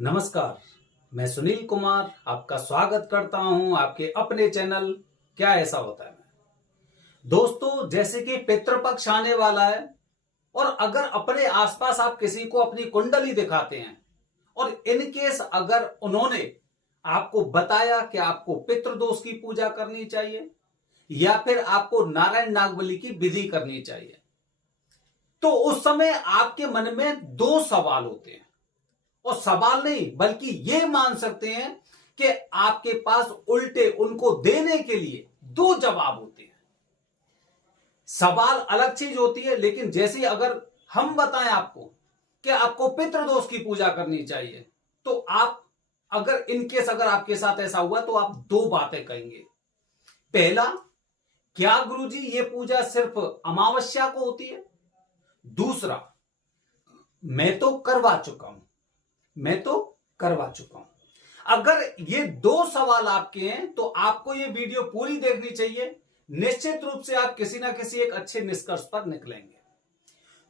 नमस्कार। मैं सुनील कुमार आपका स्वागत करता हूं आपके अपने चैनल क्या ऐसा होता है में। दोस्तों, जैसे कि पितृपक्ष आने वाला है और अगर अपने आसपास आप किसी को अपनी कुंडली दिखाते हैं और इन केस अगर उन्होंने आपको बताया कि आपको पितृदोष की पूजा करनी चाहिए या फिर आपको नारायण नागबली की विधि करनी चाहिए, तो उस समय आपके मन में दो सवाल होते हैं। और सवाल नहीं बल्कि ये मान सकते हैं कि आपके पास उल्टे उनको देने के लिए दो जवाब होते हैं। सवाल अलग चीज होती है, लेकिन जैसे अगर हम बताएं आपको कि आपको पितृदोष की पूजा करनी चाहिए, तो आप अगर इनकेस अगर आपके साथ ऐसा हुआ तो आप दो बातें कहेंगे। पहला, क्या गुरुजी ये पूजा सिर्फ अमावस्या को होती है? दूसरा, मैं तो करवा चुका हूं। अगर ये दो सवाल आपके हैं तो आपको ये वीडियो पूरी देखनी चाहिए। निश्चित रूप से आप किसी ना किसी एक अच्छे निष्कर्ष पर निकलेंगे।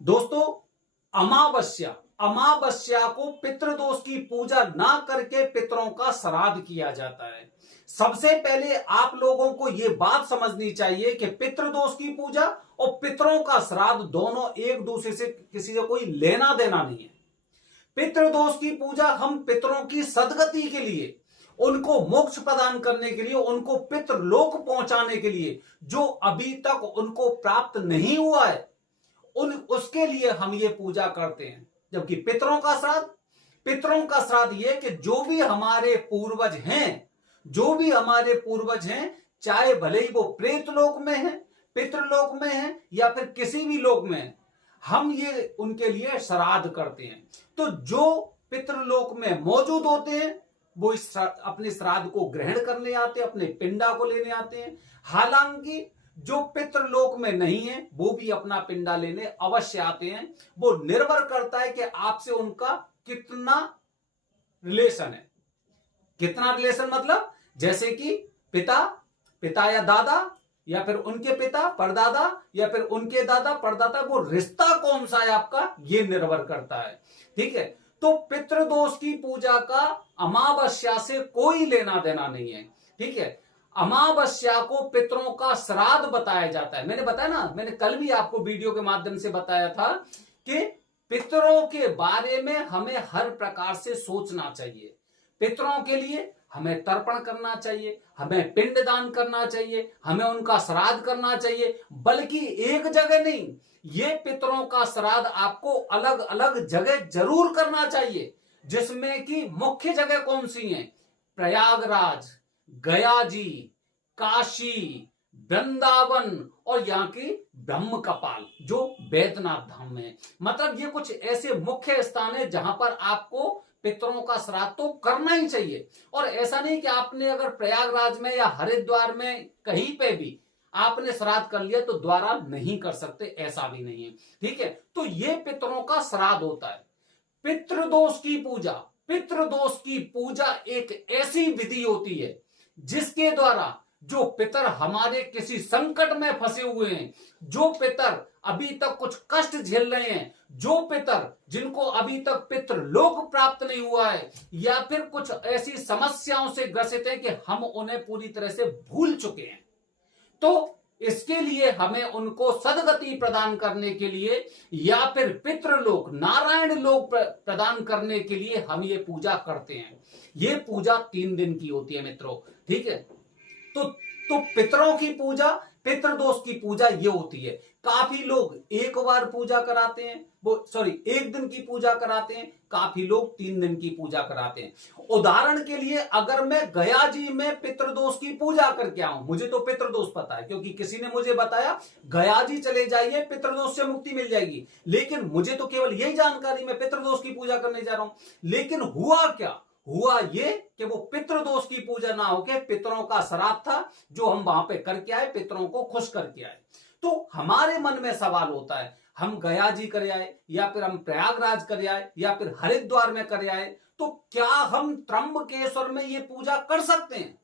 दोस्तों, अमावस्या को पितृदोष की पूजा ना करके पितरों का श्राद्ध किया जाता है। सबसे पहले आप लोगों को यह बात समझनी चाहिए कि पितृदोष की पूजा और पितरों का श्राद्ध दोनों एक दूसरे से किसी से कोई लेना देना नहीं है। पितृदोष की पूजा हम पितरों की सदगति के लिए, उनको मोक्ष प्रदान करने के लिए, उनको पितृलोक पहुंचाने के लिए, जो अभी तक उनको प्राप्त नहीं हुआ है उसके लिए हम ये पूजा करते हैं। जबकि पितरों का श्राद्ध ये कि जो भी हमारे पूर्वज हैं, चाहे भले ही वो प्रेतलोक में है, पितृलोक में है या फिर किसी भी लोक में है, हम ये उनके लिए श्राद्ध करते हैं। तो जो पितृलोक में मौजूद होते हैं वो अपने श्राद्ध को ग्रहण करने आते हैं, अपने पिंडा को लेने आते हैं। हालांकि जो पितृलोक में नहीं है वो भी अपना पिंडा लेने अवश्य आते हैं। वो निर्भर करता है कि आपसे उनका कितना रिलेशन है। कितना रिलेशन मतलब जैसे कि पिता या दादा या फिर उनके पिता परदादा या फिर उनके दादा परदादा, वो रिश्ता कौन सा है आपका, ये निर्भर करता है। ठीक है, तो पितृदोष की पूजा का अमावस्या से कोई लेना देना नहीं है। ठीक है, अमावस्या को पितरों का श्राद्ध बताया जाता है। मैंने बताया ना, मैंने कल भी आपको वीडियो के माध्यम से बताया था कि पितरों के बारे में हमें हर प्रकार से सोचना चाहिए। पितरों के लिए हमें तर्पण करना चाहिए, हमें पिंडदान करना चाहिए, हमें उनका श्राद्ध करना चाहिए। बल्कि एक जगह नहीं, ये पितरों का श्राद्ध आपको अलग अलग जगह जरूर करना चाहिए। जिसमें कि मुख्य जगह कौन सी हैं? प्रयागराज, गया जी, काशी, वृंदावन और यहाँ की ब्रह्म कपाल जो बैद्यनाथ धाम में है। मतलब ये कुछ ऐसे मुख्य स्थान है जहां पर आपको पितरों का श्राद्ध तो करना ही चाहिए। और ऐसा नहीं कि आपने अगर प्रयागराज में या हरिद्वार में कहीं पे भी आपने श्राद्ध कर लिया तो द्वारा नहीं कर सकते, ऐसा भी नहीं है। ठीक है, तो ये पितरों का श्राद्ध होता है। पितृदोष की पूजा एक ऐसी विधि होती है जिसके द्वारा जो पितर हमारे किसी संकट में फंसे हुए हैं, जो पितर अभी तक कुछ कष्ट झेल रहे हैं, जो पितर जिनको अभी तक पितृलोक प्राप्त नहीं हुआ है या फिर कुछ ऐसी समस्याओं से ग्रसित है कि हम उन्हें पूरी तरह से भूल चुके हैं, तो इसके लिए हमें उनको सदगति प्रदान करने के लिए या फिर पितृलोक नारायण लोक प्रदान करने के लिए हम ये पूजा करते हैं। ये पूजा 3 दिन की होती है मित्रों। ठीक है, तो पितरों की पूजा, पितृदोष की पूजा ये होती है। काफी लोग एक बार पूजा कराते हैं, एक दिन की पूजा कराते हैं, काफी लोग 3 दिन की पूजा कराते हैं। उदाहरण के लिए अगर मैं गया जी में पितृदोष की पूजा करके आऊं, मुझे तो पितृदोष पता है क्योंकि किसी ने मुझे बताया गया जी चले जाइए, पितृदोष से मुक्ति मिल जाएगी। लेकिन मुझे तो केवल यही जानकारी, मैं पितृदोष की पूजा करने जा रहा हूं। लेकिन हुआ ये कि वो पितृदोष की पूजा ना होके पितरों का श्राद्ध था जो हम वहां पे करके आए, पितरों को खुश करके आए। तो हमारे मन में सवाल होता है, हम गया जी करे आए या फिर हम प्रयागराज करे आए या फिर हरिद्वार में करे आए, तो क्या हम त्र्यंबकेश्वर में ये पूजा कर सकते हैं?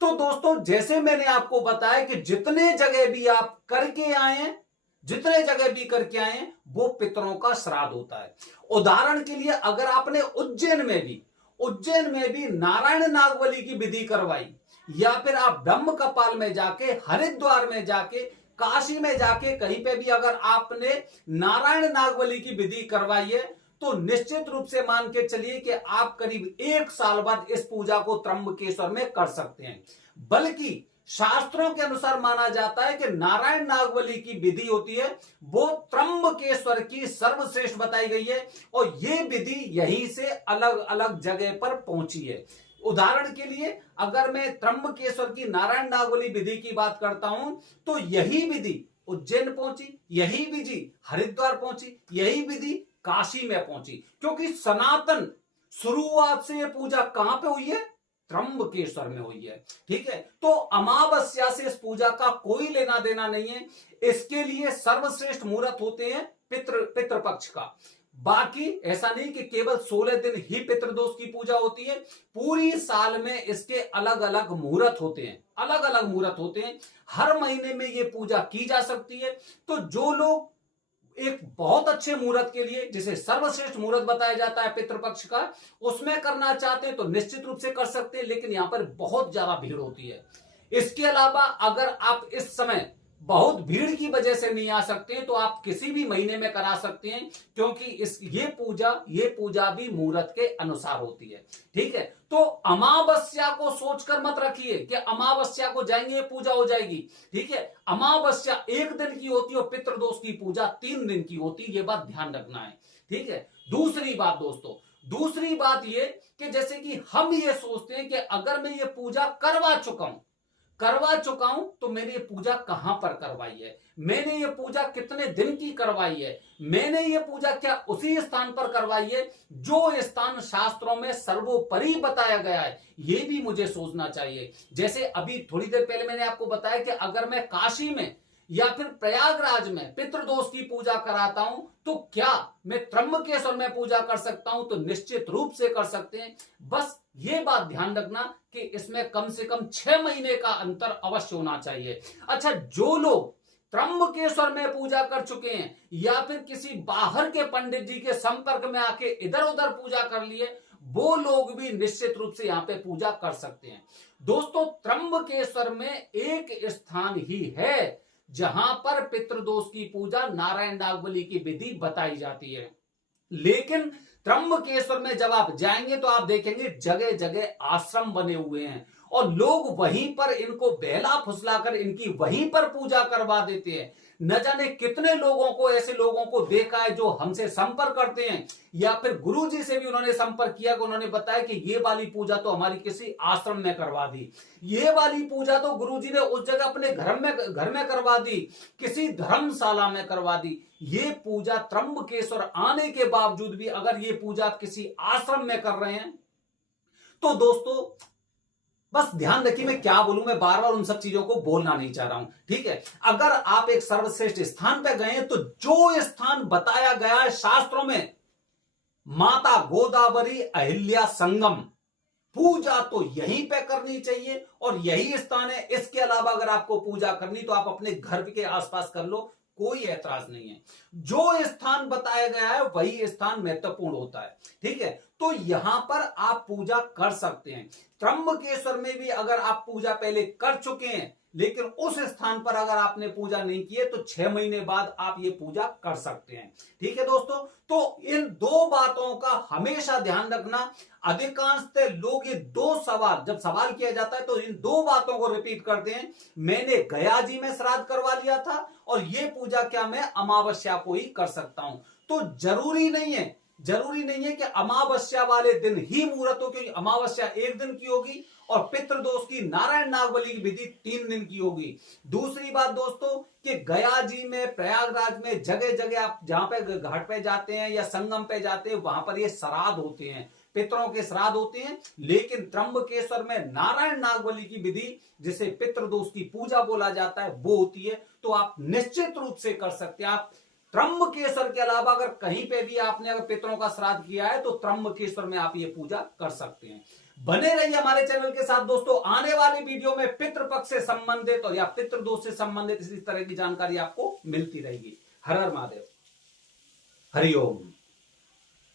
तो दोस्तों, जैसे मैंने आपको बताया कि जितने जगह भी आप करके आए हैं जितने जगह भी करके आए हैं वो पितरों का श्राद्ध होता है। उदाहरण के लिए अगर आपने उज्जैन में भी नारायण नागबलि की विधि करवाई, या फिर आप ब्रह्म कपाल में जाके, हरिद्वार में जाके, काशी में जाके कहीं पे भी अगर आपने नारायण नागबलि की विधि करवाई है, तो निश्चित रूप से मान के चलिए कि आप करीब 1 साल बाद इस पूजा को त्र्यंबकेश्वर में कर सकते हैं। बल्कि शास्त्रों के अनुसार माना जाता है कि नारायण नागबलि की विधि होती है वो त्र्यंबकेश्वर की सर्वश्रेष्ठ बताई गई है, और ये विधि यहीं से अलग अलग जगह पर पहुंची है। उदाहरण के लिए अगर मैं त्र्यंबकेश्वर की नारायण नागबलि विधि की बात करता हूं, तो यही विधि उज्जैन पहुंची, यही विधि हरिद्वार पहुंची, यही विधि काशी में पहुंची, क्योंकि सनातन शुरुआत से यह पूजा कहां पे हुई है? त्र्यंबकेश्वर में हुई है। ठीक है, तो अमावस्या से इस पूजा का कोई लेना देना नहीं है। इसके लिए सर्वश्रेष्ठ मुहूर्त होते हैं पितृपक्ष का। बाकी ऐसा नहीं कि केवल 16 दिन ही पितृदोष की पूजा होती है, पूरी साल में इसके अलग अलग मुहूर्त होते हैं, अलग अलग मुहूर्त होते हैं। हर महीने में यह पूजा की जा सकती है। तो जो लोग एक बहुत अच्छे मुहूर्त के लिए, जिसे सर्वश्रेष्ठ मुहूर्त बताया जाता है पितृपक्ष का, उसमें करना चाहते हैं तो निश्चित रूप से कर सकते हैं, लेकिन यहां पर बहुत ज्यादा भीड़ होती है। इसके अलावा अगर आप इस समय बहुत भीड़ की वजह से नहीं आ सकते तो आप किसी भी महीने में करा सकते हैं, क्योंकि ये पूजा भी मुहूर्त के अनुसार होती है। ठीक है, तो अमावस्या को सोचकर मत रखिए कि अमावस्या को जाएंगे पूजा हो जाएगी। ठीक है, अमावस्या 1 दिन की होती है और पितृदोष की पूजा 3 दिन की होती है, ये बात ध्यान रखना है। ठीक है, दूसरी बात दोस्तों, दूसरी बात ये कि जैसे कि हम ये सोचते हैं कि अगर मैं ये पूजा करवा चुका हूं तो मैंने ये पूजा कहां पर करवाई है, मैंने ये पूजा कितने दिन की करवाई है, मैंने ये पूजा क्या उसी स्थान पर करवाई है जो स्थान शास्त्रों में सर्वोपरि बताया गया है, ये भी मुझे सोचना चाहिए। जैसे अभी थोड़ी देर पहले मैंने आपको बताया कि अगर मैं काशी में या फिर प्रयागराज में पितृदोष की पूजा कराता हूं तो क्या मैं त्र्यंबकेश्वर में पूजा कर सकता हूं? तो निश्चित रूप से कर सकते हैं। बस ये बात ध्यान रखना कि इसमें कम से कम 6 महीने का अंतर अवश्य होना चाहिए। अच्छा, जो लोग त्र्यंबकेश्वर में पूजा कर चुके हैं या फिर किसी बाहर के पंडित जी के संपर्क में आके इधर उधर पूजा कर लिए, वो लोग भी निश्चित रूप से यहां पे पूजा कर सकते हैं। दोस्तों, त्र्यंबकेश्वर में एक स्थान ही है जहां पर पितृदोष की पूजा नारायण नागबलि की विधि बताई जाती है, लेकिन त्र्यंबकेश्वर में जब आप जाएंगे तो आप देखेंगे जगह जगह आश्रम बने हुए हैं और लोग वहीं पर इनको बहला फुसलाकर इनकी वहीं पर पूजा करवा देते हैं। न जाने कितने लोगों को, ऐसे लोगों को देखा है जो हमसे संपर्क करते हैं या फिर गुरुजी से भी उन्होंने संपर्क किया कि उन्होंने बताया कि ये वाली पूजा तो हमारी किसी आश्रम में करवा दी, ये वाली पूजा तो गुरुजी ने उस जगह अपने घर में करवा दी, किसी धर्मशाला में करवा दी। ये पूजा त्र्यंबकेश्वर आने के बावजूद भी अगर ये पूजा आप किसी आश्रम में कर रहे हैं तो दोस्तों बस ध्यान रखिए, मैं क्या बोलूं, मैं बार बार उन सब चीजों को बोलना नहीं चाह रहा हूं। ठीक है, अगर आप एक सर्वश्रेष्ठ स्थान पे गए हैं तो जो स्थान बताया गया है शास्त्रों में, माता गोदावरी अहिल्या संगम, पूजा तो यहीं पे करनी चाहिए और यही स्थान है। इसके अलावा अगर आपको पूजा करनी तो आप अपने घर के आसपास कर लो, कोई ऐतराज नहीं है। जो स्थान बताया गया है वही स्थान महत्वपूर्ण होता है। ठीक है, तो यहां पर आप पूजा कर सकते हैं। त्र्यंबकेश्वर में भी अगर आप पूजा पहले कर चुके हैं लेकिन उस स्थान पर अगर आपने पूजा नहीं की है तो 6 महीने बाद आप ये पूजा कर सकते हैं। ठीक है दोस्तों, तो इन 2 बातों का हमेशा ध्यान रखना। अधिकांश लोग ये 2 सवाल जब सवाल किया जाता है तो इन 2 बातों को रिपीट करते हैं, मैंने गया जी में श्राद्ध करवा लिया था और ये पूजा क्या मैं अमावस्या को ही कर सकता हूं? तो जरूरी नहीं है कि अमावस्या वाले दिन ही मुहूर्त हो, क्योंकि अमावस्या 1 दिन की होगी और पितृदोष की नारायण नागबलि की विधि 3 दिन की होगी। दूसरी बात दोस्तों कि गया जी में, प्रयागराज में, जगह जगह आप जहां पे घाट पे जाते हैं या संगम पे जाते हैं वहां पर ये श्राद्ध होते हैं, पितरों के श्राद्ध होते हैं। लेकिन त्र्यंबकेश्वर में नारायण नागबलि की विधि, जिसे पितृदोष की पूजा बोला जाता है, वो होती है। तो आप निश्चित रूप से कर सकते हैं। आप त्र्यंबकेश्वर के अलावा अगर कहीं पे भी आपने अगर पितरों का श्राद्ध किया है तो त्र्यंबकेश्वर में आप ये पूजा कर सकते हैं। बने रहिए हमारे चैनल के साथ दोस्तों। आने वाले वीडियो में पितृपक्ष से संबंधित और या पितृदोष से संबंधित इसी तरह की जानकारी आपको मिलती रहेगी। हर हर महादेव, हरिओम।